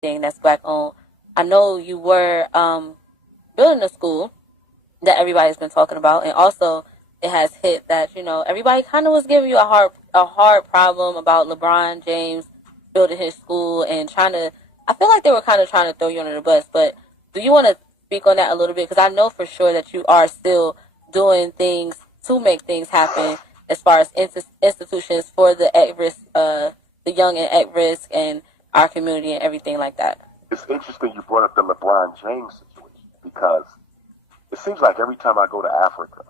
thing that's black owned. I know you were building a school that everybody's been talking about, and also it has hit that everybody kind of was giving you a hard problem about LeBron James building his school and trying to. I feel like they were kind of trying to throw you under the bus, but do you want to speak on that a little bit? Because I know for sure that you are still doing things to make things happen as far as institutions for the at risk, the young and at risk, and our community and everything like that. It's interesting you brought up the LeBron James situation because it seems like every time I go to Africa,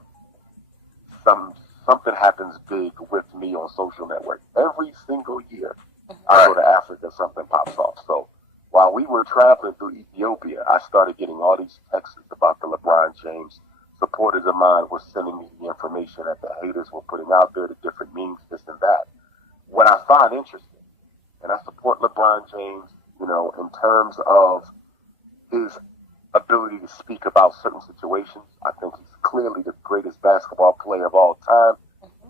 something happens big with me on social network. Every single year I go to Africa, something pops off. So while we were traveling through Ethiopia, I started getting all these texts about the LeBron James. Supporters of mine were sending me the information that the haters were putting out there, the different memes, this and that. What I find interesting, and I support LeBron James, in terms of his ability to speak about certain situations. I think he's clearly the greatest basketball player of all time.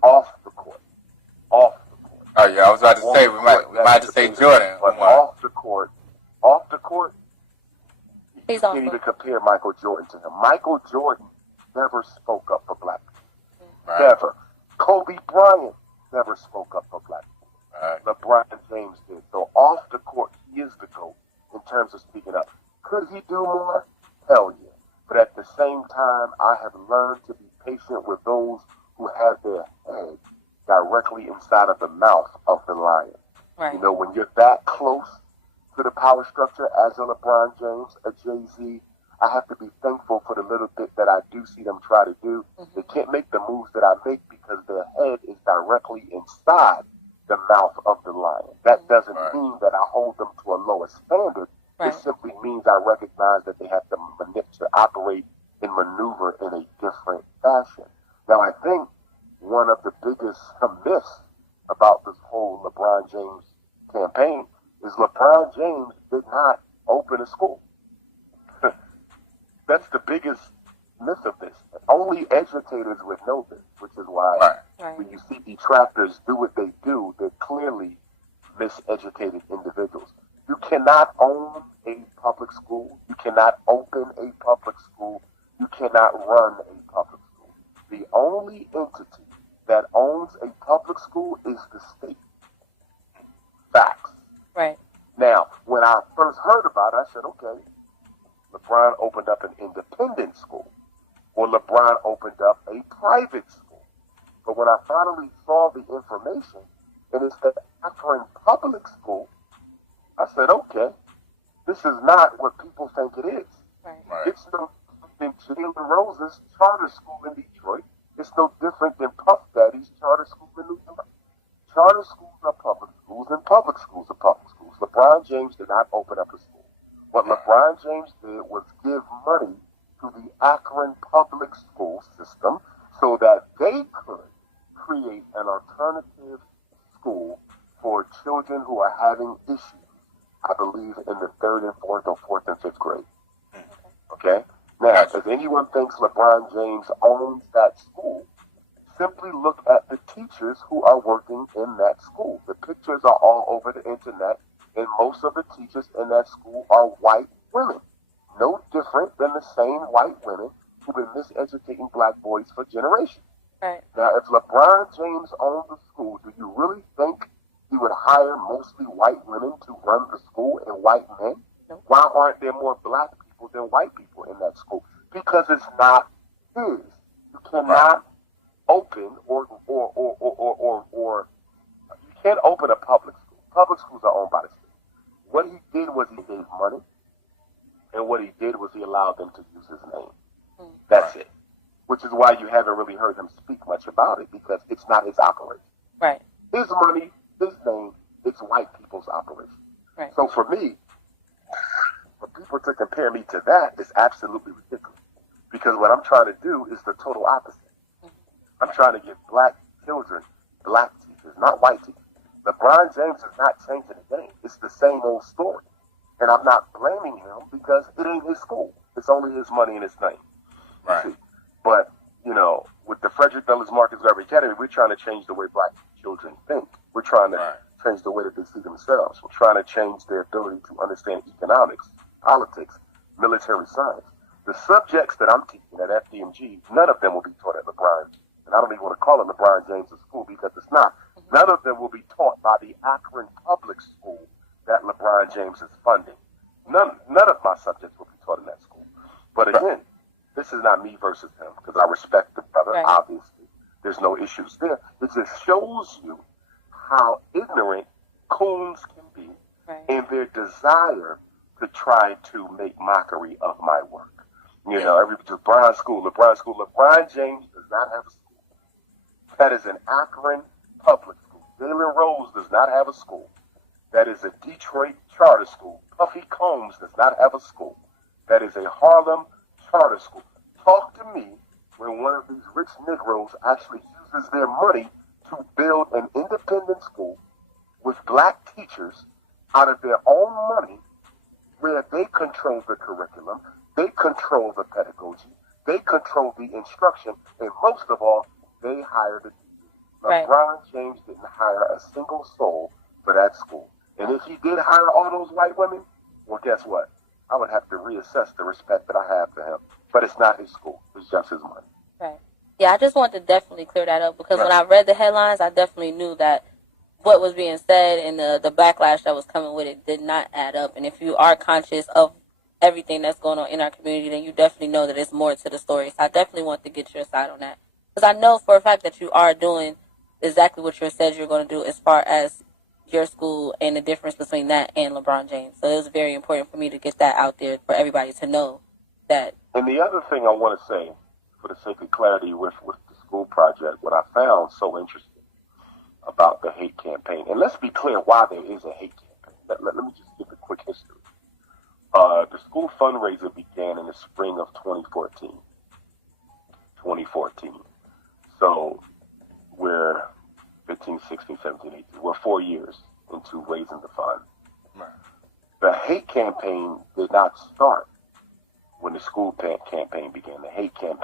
Off the court. Off the court. Oh, yeah, I was about to say, we might have to say Jordan. But off the court, you can't even compare Michael Jordan to him. Michael Jordan never spoke up for black people. Right. Never. Kobe Bryant never spoke up for black people. Right. LeBron James did. So off the court, he is the GOAT in terms of speaking up. Could he do more? Hell yeah. But at the same time, I have learned to be patient with those who have their head directly inside of the mouth of the lion. Right. When you're that close to the power structure as a LeBron James, a Jay-Z, I have to be thankful for the little bit that I do see them try to do. They can't make the moves that I make because their head is directly inside the mouth of the lion. That doesn't mean that I hold them to a lower standard. It simply means I recognize that they have to operate and maneuver in a different fashion. Now, I think one of the biggest myths about this whole LeBron James campaign is LeBron James did not open a school. That's the biggest myth of this. Only educators would know this, which is why when you see detractors do what they do, they're clearly miseducated individuals. You cannot own a public school. You cannot open a public school. You cannot run a public school. The only entity that owns a public school is the state. Facts. Right. Now, when I first heard about it, I said, okay, LeBron opened up an independent school, or LeBron opened up a private school. But when I finally saw the information, and it's the Akron public school, I said, okay, this is not what people think it is. Right. It's no different than Jalen Rose's charter school in Detroit. It's no different than Puff Daddy's charter school in New York. Charter schools are public schools, and public schools are public schools. LeBron James did not open up a school. What LeBron James did was give money to the Akron public school system so that they could create an alternative school for children who are having issues, I believe, in the 3rd and 4th or 4th and 5th grade. Okay? Now, if anyone thinks LeBron James owns that school, simply look at the teachers who are working in that school. The pictures are all over the internet, and most of the teachers in that school are white women. No different than the same white women who've been miseducating black boys for generations. Right. Now, if LeBron James owned the school, do you really think he would hire mostly white women to run the school and white men? Nope. Why aren't there more black people than white people in that school? Because it's not his. You cannot open or you can't open a public school. Public schools are owned by the state. What he did was he gave money, and what he did was he allowed them to use his name. That's it. Which is why you haven't really heard him speak much about it, because it's not his operation. Right. His money, his name, it's white people's operation. Right. So for me, for people to compare me to that is absolutely ridiculous. Because what I'm trying to do is the total opposite. I'm trying to give black children black teachers, not white teachers. LeBron James is not changing the game. It's the same old story. And I'm not blaming him because it ain't his school. It's only his money and his name. Right. See? But, with the Frederick Douglass Marcus Garvey Academy, we're trying to change the way black children think. We're trying to change the way that they see themselves. We're trying to change their ability to understand economics, politics, military science. The subjects that I'm teaching at FDMG, none of them will be taught at LeBron. And I don't even want to call it LeBron James School because it's not. None of them will be taught by the Akron Public School that LeBron James is funding. None of my subjects will be taught in that school. But again, this is not me versus him because I respect the brother, right. Obviously. There's no issues there. It just shows you how ignorant coons can be right. in their desire to try to make mockery of my work. You know, LeBron School. LeBron James does not have a school. That is an Akron public school. Galen Rose does not have a school. That is a Detroit charter school. Puffy Combs does not have a school. That is a Harlem charter school. Talk to me when one of these rich Negroes actually uses their money to build an independent school with black teachers out of their own money where they control the curriculum, they control the pedagogy, they control the instruction, and most of all, they hire the teachers. Right. LeBron James didn't hire a single soul for that school. And if he did hire all those white women, well, guess what? I would have to reassess the respect that I have for him. But it's not his school. It's just his money. Right. Yeah, I just want to definitely clear that up because when I read the headlines, I definitely knew that what was being said and the backlash that was coming with it did not add up. And if you are conscious of everything that's going on in our community, then you definitely know that there's more to the story. So I definitely want to get your side on that. Because I know for a fact that you are doing exactly what you said you're going to do as far as your school and the difference between that and LeBron James. So it was very important for me to get that out there for everybody to know that. And the other thing I want to say, for the sake of clarity with the school project, what I found so interesting about the hate campaign, and let's be clear why there is a hate campaign. Let me just give a quick history. The school fundraiser began in the spring of 2014. So we're 15, 16, 17, 18. We're 4 years into raising the fund. Right. The hate campaign did not start when the school campaign began. The hate campaign